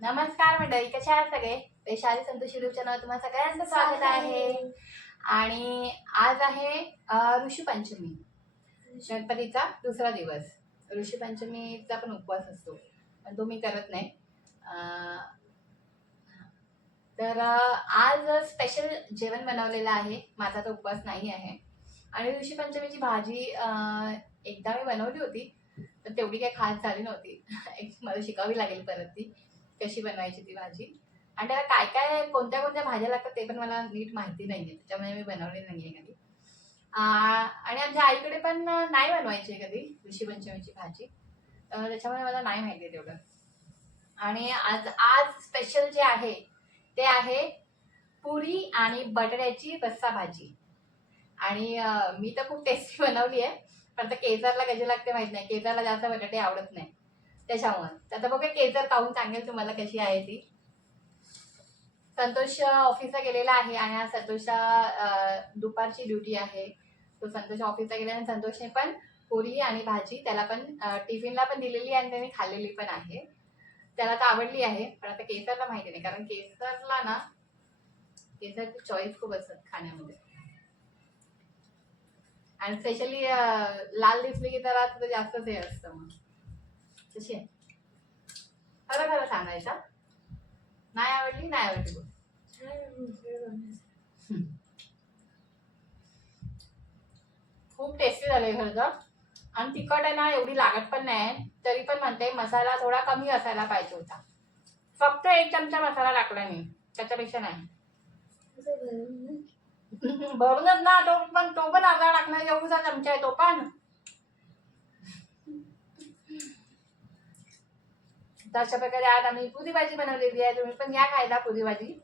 नमस्कार मंडळी कशा आहात सगळे? वैशाली संतोष युट्यूब चॅनल तुम्हा सगळ्यांचं स्वागत आहे. आणि आज आहे अं, ऋषीपंचमी गणपतीचा दुसरा दिवस. ऋषीपंचमीचा पण उपवास असतो. पण तो मी करत नाही. तर आज स्पेशल जेवण बनवलेलं आहे. माझा तो उपवास नाही आहे. आणि ऋषीपंचमीची भाजी अं, एकदा मी बनवली होती तर तेवढी काही खास झाली नव्हती. एक मला शिकावी लागेल परत ती. कशी बनवायची ती भाजी. आणि त्याला काय काय कोणत्या कोणत्या भाज्या लागतात ते पण मला नीट माहिती नाहीये. त्याच्यामुळे मी बनवली नाहीये कधी. आणि आमच्या आईकडे पण नाही बनवायची कधी ऋषीपंचमीची भाजी. तर त्याच्यामुळे मला नाही माहिती तेवढं. आणि आज आज स्पेशल जे आहे ते आहे पुरी आणि बटाट्याची रस्सा भाजी. आणि मी तर खूप टेस्टी बनवली आहे. पण आता केसरला कशी लागते माहीत नाही. केसरला जास्त बटाटे आवडत नाही. त्याच्यामुळे. आता बघा केसर पाहून सांगेल तुम्हाला कशी आहे ती. संतोष ऑफिसला गेलेला आहे आणि आज संतोषला दुपारची ड्युटी आहे. तो संतोष ऑफिसला गेला आणि संतोषने पण पुरी आणि भाजी त्याला पण टिफिनला पण दिलेली आहे आणि त्याने खाल्लेली पण आहे. त्याला तर आवडली आहे पण आता केसरला माहिती नाही कारण केसरला ना केसर चॉईस खूप असतात खाण्यामध्ये. आणि स्पेशली लाल दिसली की जरा आता जास्तच हे असतं मग. आहे. खरं खरं सांगायचं? नाही आवडली नाही आवडली बोल. खूप टेस्टी झाले खरं तर आणि तिखट आहे ना एवढी लागत पण नाही. तरी पण म्हणते मसाला थोडा कमी असायला पाहिजे होता. फक्त एक चमचा मसाला टाकला मी. त्याच्यापेक्षा नाही. भरूनच ना तो पण तो पण अर्धा टाकणार एवढा चमचा आहे तो पण. तर अशा प्रकारे आज आम्ही पुरी भाजी बनवलेली आहे. तुम्ही पण या खायला पुरी भाजी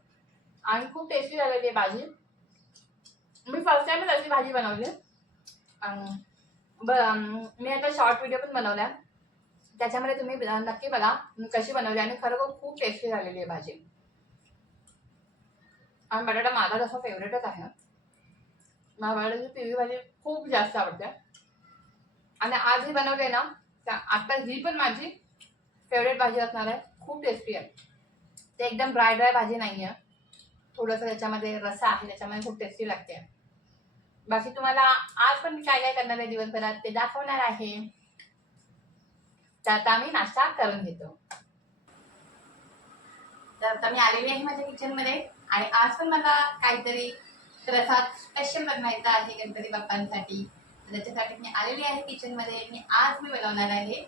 आणि खूप टेस्टी झालेली आहे भाजी. मी फर्स्ट टाइमच अशी भाजी बनवली. ब- मी आता शॉर्ट व्हिडिओ पण बनवल्या. त्याच्यामध्ये तुम्ही नक्की बघा कशी बनवली आणि खरोखर खूप टेस्टी झालेली आहे भाजी. आणि बटाटा माझा तसा फेवरेटच आहे. मला बटाट्याची पिवळी भाजी खूप जास्त आवडते. आणि आज ही बनवली आहे ना त्या आता ही पण माझी फेवरेट भाजी असणार आहे. खूप टेस्टी आहे. ते एकदम ड्राय ड्राय भाजी नाही आहे थोडंसं त्याच्यामध्ये रसा आहे त्याच्यामध्ये खूप टेस्टी लागते. बाकी तुम्हाला आज पण मी काय काय करणार आहे दिवसभरात ते दाखवणार आहे. तर आता आम्ही नाश्ता करून घेतो. तर आता मी आलेली आहे माझ्या किचनमध्ये आणि आज पण मला काहीतरी रसात स्पेशल बनवायचा आहे गणपती बाप्पांसाठी. त्याच्यासाठी मी आलेली आहे किचनमध्ये मी आज मी बनवणार आहे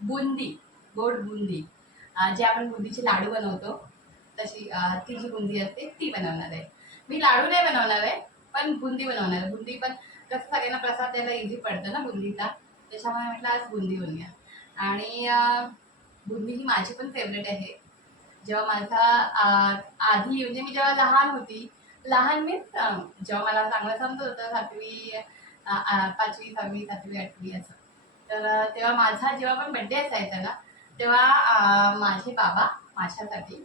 बुंदी. गोड बुंदी जे आपण बुंदीचे लाडू बनवतो तशी ती जी बुंदी असते ती बनवणार आहे. मी लाडू नाही बनवणार आहे पण बुंदी बनवणार आहे. बुंदी पण कसं सगळ्यांना प्रसाद द्यायला इझी पडतं ना बुंदीचा? त्याच्यामुळे म्हटलं आज बुंदी बनूया आणि बुंदी ही माझी पण फेवरेट आहे. जेव्हा माझा आधी म्हणजे मी जेव्हा लहान होती लहान मीन्स जेव्हा मला चांगलं समजत होतं सातवी पाचवी सहावी सातवी आठवी असं. तर तेव्हा माझा जेव्हा पण बड्डे असायचा ना तेव्हा माझे बाबा माझ्यासाठी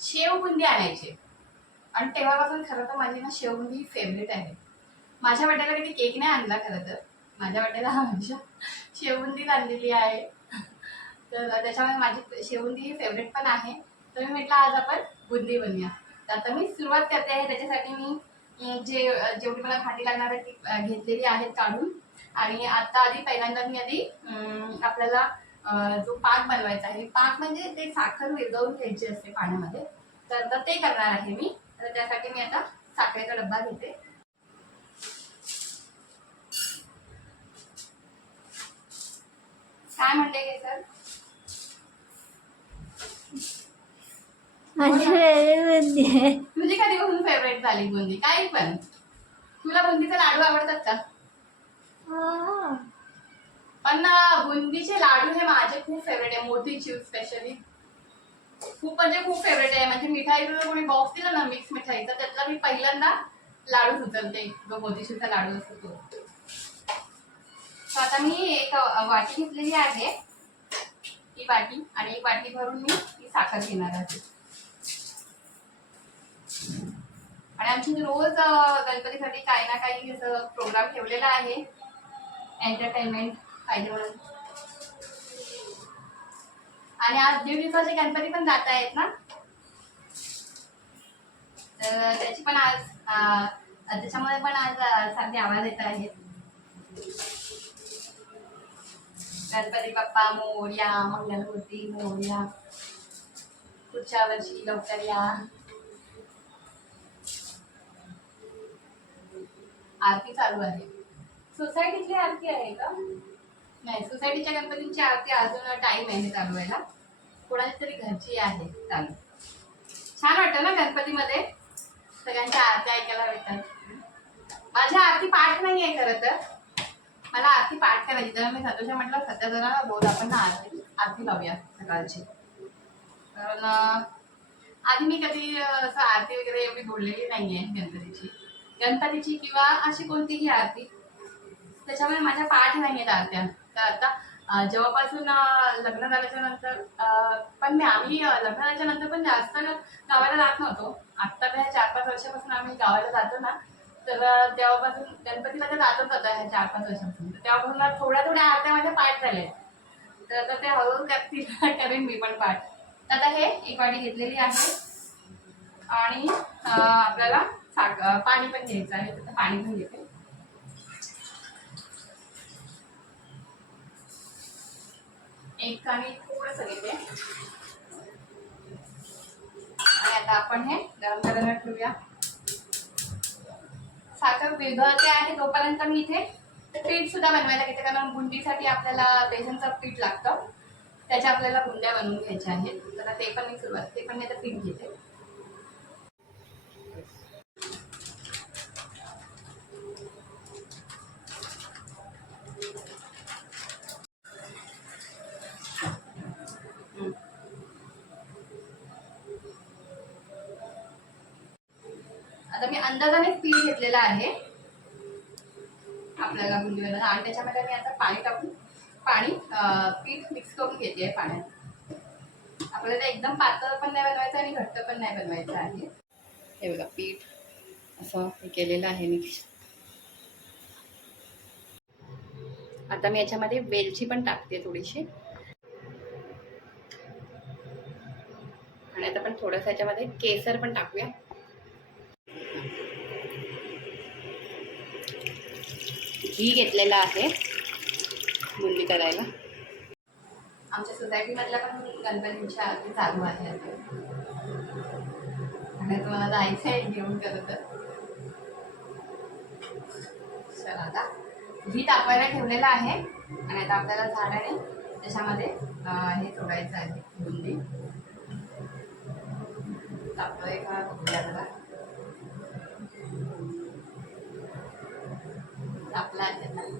शेवबुंदी आणायचे. आणि तेव्हापासून खरं तर माझी ना शेवबुंदी फेवरेट आहे. माझ्या बड्डेला कधी केक नाही आणला खरं तर. माझ्या बड्डेला माझ्या शेवबुंदीच आणलेली आहे. तर त्याच्यामुळे माझी शेवबुंदी ही फेवरेट पण आहे. तर मी म्हटलं आज आपण बुंदी बनूया तर आता मी सुरुवात करते आहे. त्याच्यासाठी मी जे जेवढी मला भाटी लागणार आहे ती घेतलेली आहेत काढून. आणि आता आधी पहिल्यांदा मी आधी आपल्याला जो पाक बनवायचा आहे पाक म्हणजे ते साखर विरघळून घ्यायची असते पाण्यामध्ये. तर आता ते करणार आहे मी. तर त्यासाठी मी आता साखरेचा डब्बा घेते. काय म्हणते की सर? तुझी कधी म्हणून फेवरेट झाली बुंदी? काही पण. तुला बुंदीचे लाडू आवडतात का? हा. पण बुंदीचे लाडू हे माझे खूप फेवरेट आहे मोतीचूर स्पेशली खूप म्हणजे खूप फेवरेट आहे. म्हणजे मिठाईचा जर कोणी बॉक्स दिला ना मिक्स मिठाईचा त्यातला मी पहिल्यांदा लाडू उचलते जो मोतीचूरचा लाडू असतो तो. तर आता मी एक वाटी घेतलेली आहे. ही वाटी आणि एक वाटी भरून मी ही साखर घेणार आहे. आणि आमची रोज गणपतीसाठी काही ना काही प्रोग्राम ठेवलेला आहे. एंटरटेनमेंट पाहिजे म्हणून आणि आज दीड दिवसाचे गणपती पण जात आहेत ना? तर त्याची पण आज त्याच्यामुळे पण आज सारखे आवाज येत आहेत. गणपती बाप्पा मोर्या मंगलमूर्ती मोर्या. पुढच्या वर्षी लवकर या. आरती चालू आहे. सोसायटीची आरती आहे का? नाही सोसायटीच्या गणपतींची आरती अजून टाइम आहे चालू व्हायला. कोणाची तरी घरची आहे. चालू छान वाटतं ना गणपतीमध्ये? सगळ्यांच्या आरत्या ऐकायला भेटतात. माझ्या आरती पाठ नाही आहे खरं तर. मला आरती पाठ करायची. तर मी सतोषा म्हटलं सध्या जरा बोल आपण ना आरती. आरती लावूया सकाळची. कारण आधी मी कधी असं आरती वगैरे एवढी बोललेली नाही आहे गणपतीची. गणपतीची किंवा अशी कोणतीही आरती. त्याच्यामुळे माझ्या पाठ नाही आहेत आरत्या. तर आता जेव्हापासून लग्न झाल्याच्यानंतर पण नाही आम्ही लग्न झाल्याच्यानंतर पण जास्त गावाला जात नव्हतो. आत्ता ह्या चार पाच वर्षापासून आम्ही गावाला जातो ना तर तेव्हापासून गणपतीला तर जातच होता ह्या चार पाच वर्षापासून. तर तेव्हापासून थोड्या थोड्या आरत्या माझ्या पाठ झाल्या. तर आता ते हळूहळू करतील करेन मी पण पाठ. आता हे एक वाटी घेतलेली आहे. आणि आपल्याला साख पाणी पण घ्यायचं आहे. तर पाणी पण घेते. एक आणि थोडस घेते. आणि आता आपण हे गरम करायला ठेवूया. साखर विरघळते आहे तोपर्यंत मी इथे पीठ सुद्धा बनवायला घेते कारण बुंदीसाठी आपल्याला बेसनचं पीठ लागतं. त्याच्या आपल्याला बुंद्या बनवून घ्यायच्या आहेत. तर ते पण मी सुरुवात ते पण मी आता पीठ घेते. आता मी अंदाजाने पीठ घेतलेलं आहे. आपल्याला बुंदी आणि त्याच्यामध्ये मी आता पाणी टाकून पाणी पीठ मिक्स करून घेते पाण्यात. आपल्याला एकदम पातळ पण नाही बनवायचं आणि घट्ट पण नाही बनवायचं आहे. हे बघा पीठ असं हे केलेलं आहे मिक्स आता मी याच्यामध्ये वेलची पण टाकते थोडीशी. आणि आता पण थोडंसं याच्यामध्ये केसर पण टाकूया. घी घेतलेला आहे. बुंदी करायला. आमच्या सोसायटीमधल्या पण गणपतींच्या आरती चालू आहे आता. आणि तुम्हाला जायचं आहे घेऊन करत. चला आता. घी तापवायला ठेवलेलं आहे. आणि आता आपल्याला झाडाने त्याच्यामध्ये हे सोडायचं आहे. बुंदी तापतोय का? बघूया जरा तापला आहे आता.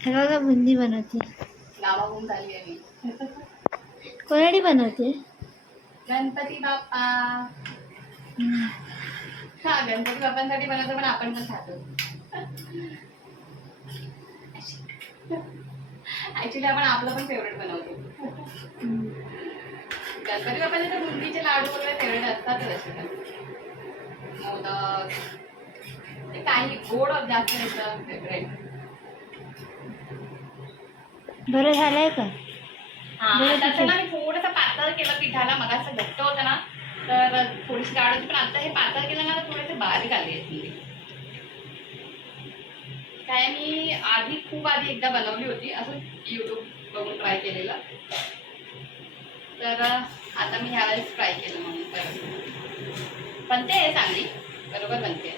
हे बघा बुंदी बनवते. कोणाडी बनवते. गणपती बाप्पा. हा गणपती बाप्पांसाठी बनवतो पण आपण पण खातो. ऍक्च्युली आपण आपलं पण फेवरेट बनवतो. गणपती बाप्पाचे तर बुंदीचे लाडू वगैरे फेवरेट असतातच असे मोदक. ते काही गोड जास्त फेवरेट बरं झालंय का? हा बरं, आता. मी थोडंसं पातळ केलं पिठाला मग असं घट्ट होतं ना तर थोडीशी गाड होती पण आता हे पातळ केलं ना तर थोडेसे बारीक आले आहेत म्हणजे काय मी आधी खूप आधी एकदा बनवली होती असं युट्यूब बघून ट्राय केलेलं. तर आता मी ह्यावेळेस ट्राय केलं म्हणून परत बनते आहे चांगली बरोबर बनते.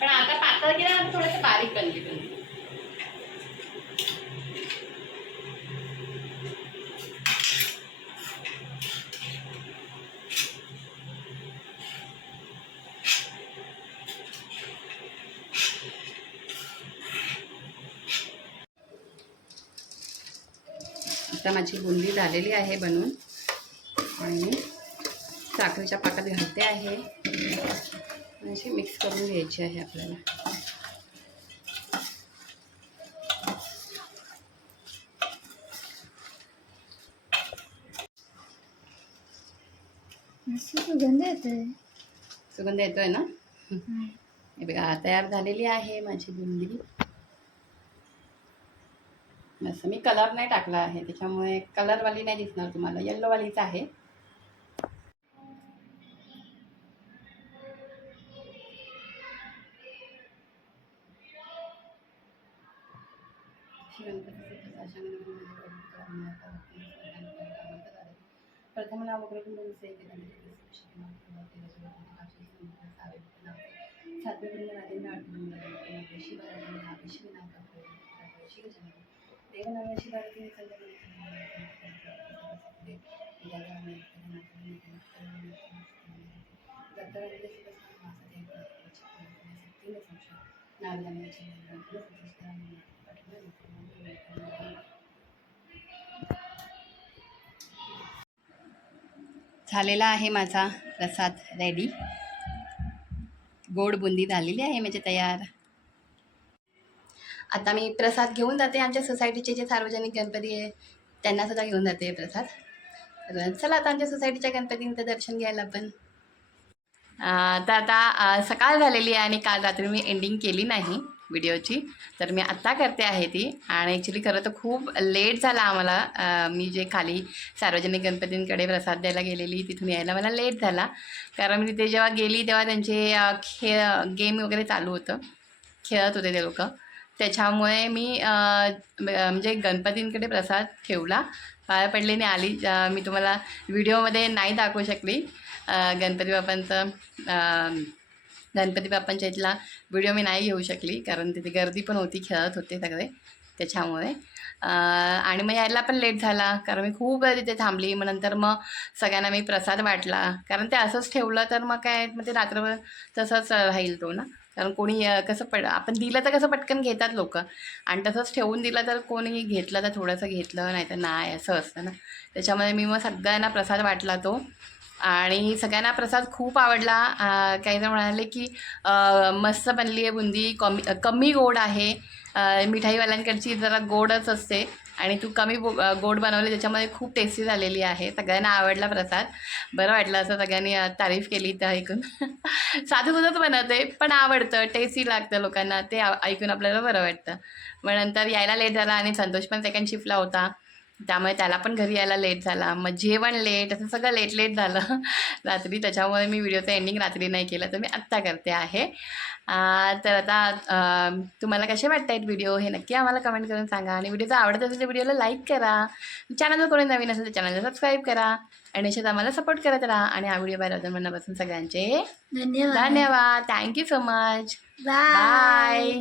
पण आता पातळ केलं ना थोडेसे बारीक बनली पण आता माझी बुंदी झालेली आहे बनवून आणि साखरेच्या पाकात घालते आहे. अशी मिक्स करून घ्यायची आहे आपल्याला. सुगंध येतोय. सुगंध येतोय ना? हे बघा तयार झालेली आहे माझी बुंदी. असं मी कलर नाही टाकला आहे त्याच्यामुळे कलरवाली नाही दिसणार तुम्हाला. येल्लोवालीच आहे. प्रथम वगैरे सातवे राजेंद्र शिवजन झालेला आहे माझा प्रसाद रेडी. गोड बुंदी झालेली आहे म्हणजे तयार. आता मी प्रसाद घेऊन जाते. आमच्या सोसायटीचे जे सार्वजनिक गणपती आहे त्यांना सुद्धा घेऊन जाते प्रसाद. तर चला आता आमच्या सोसायटीच्या गणपतींचं दर्शन घ्यायला पण तर आता सकाळ झालेली आहे आणि काल रात्री मी एंडिंग केली नाही व्हिडिओची तर मी आत्ता करते आहे ती. आणि ॲक्च्युली खरं तर खूप लेट झाला आम्हाला. मी जे खाली सार्वजनिक गणपतींकडे प्रसाद द्यायला गेलेली तिथून यायला मला लेट झाला. कारण मी तिथे जेव्हा गेली तेव्हा त्यांचे खेळ गेम वगैरे चालू होतं. खेळत होते ते लोक. त्याच्यामुळे मी म्हणजे गणपतींकडे प्रसाद ठेवला. पाया पडलेने आली. मी तुम्हाला व्हिडिओमध्ये नाही दाखवू शकली. गणपती बाप्पांचं गणपती बाप्पांच्या इथला व्हिडिओ मी नाही घेऊ शकली. कारण तिथे गर्दी पण होती खेळत होते सगळे. त्याच्यामुळे आणि मग यायला पण लेट झाला. कारण मी खूप वेळ तिथे थांबली. मग नंतर मग सगळ्यांना मी प्रसाद वाटला. कारण ते असंच ठेवलं तर मग काय मग ते रात्रभर तसंच राहील तो ना. कारण कोणी कसं पड आपण दिलं तर कसं पटकन घेतात लोक. आणि तसंच ठेवून दिलं तर कोणी घेतलं तर थोडंसं घेतलं नाही तर नाही असं असतं ना. त्याच्यामुळे मी मग सगळ्यांना प्रसाद वाटला तो. आणि सगळ्यांना प्रसाद खूप आवडला. काही जण म्हणाले की मस्त बनली आहे बुंदी कमी कमी गोड आहे. मिठाईवाल्यांकडची जरा गोडच असते. आणि तू कमी बो गोड बनवली ज्याच्यामध्ये खूप टेस्टी झालेली आहे. सगळ्यांना आवडला प्रसाद. बरं वाटलं असं सगळ्यांनी तारीफ केली तर ऐकून. साधू बनवते पण आवडतं. टेस्टी लागतं लोकांना. ते ऐकून आपल्याला बरं वाटतं. मग नंतर यायला लेट झाला आणि संतोष पण सेकंड शिफ्टला होता. त्यामुळे त्याला पण घरी यायला लेट झाला. मग जेवण लेट असं सगळं लेट लेट झालं. रात्री त्याच्यामुळे मी व्हिडिओचं एंडिंग रात्री नाही केलं. तर मी आत्ता करते आहे. तर आता तुम्हाला कसे वाटत आहेत व्हिडिओ? हे नक्की आम्हाला कमेंट करून सांगा. आणि व्हिडिओ जर आवडत असेल तर व्हिडिओला लाईक करा. चॅनल कोणी नवीन असेल तर चॅनलला सबस्क्राईब करा. आणि असेच आम्हाला सपोर्ट करत राहा. आणि हा व्हिडिओ बाहेर मनापासून सगळ्यांचे धन्यवाद. धन्यवाद. Thank you so much bye bye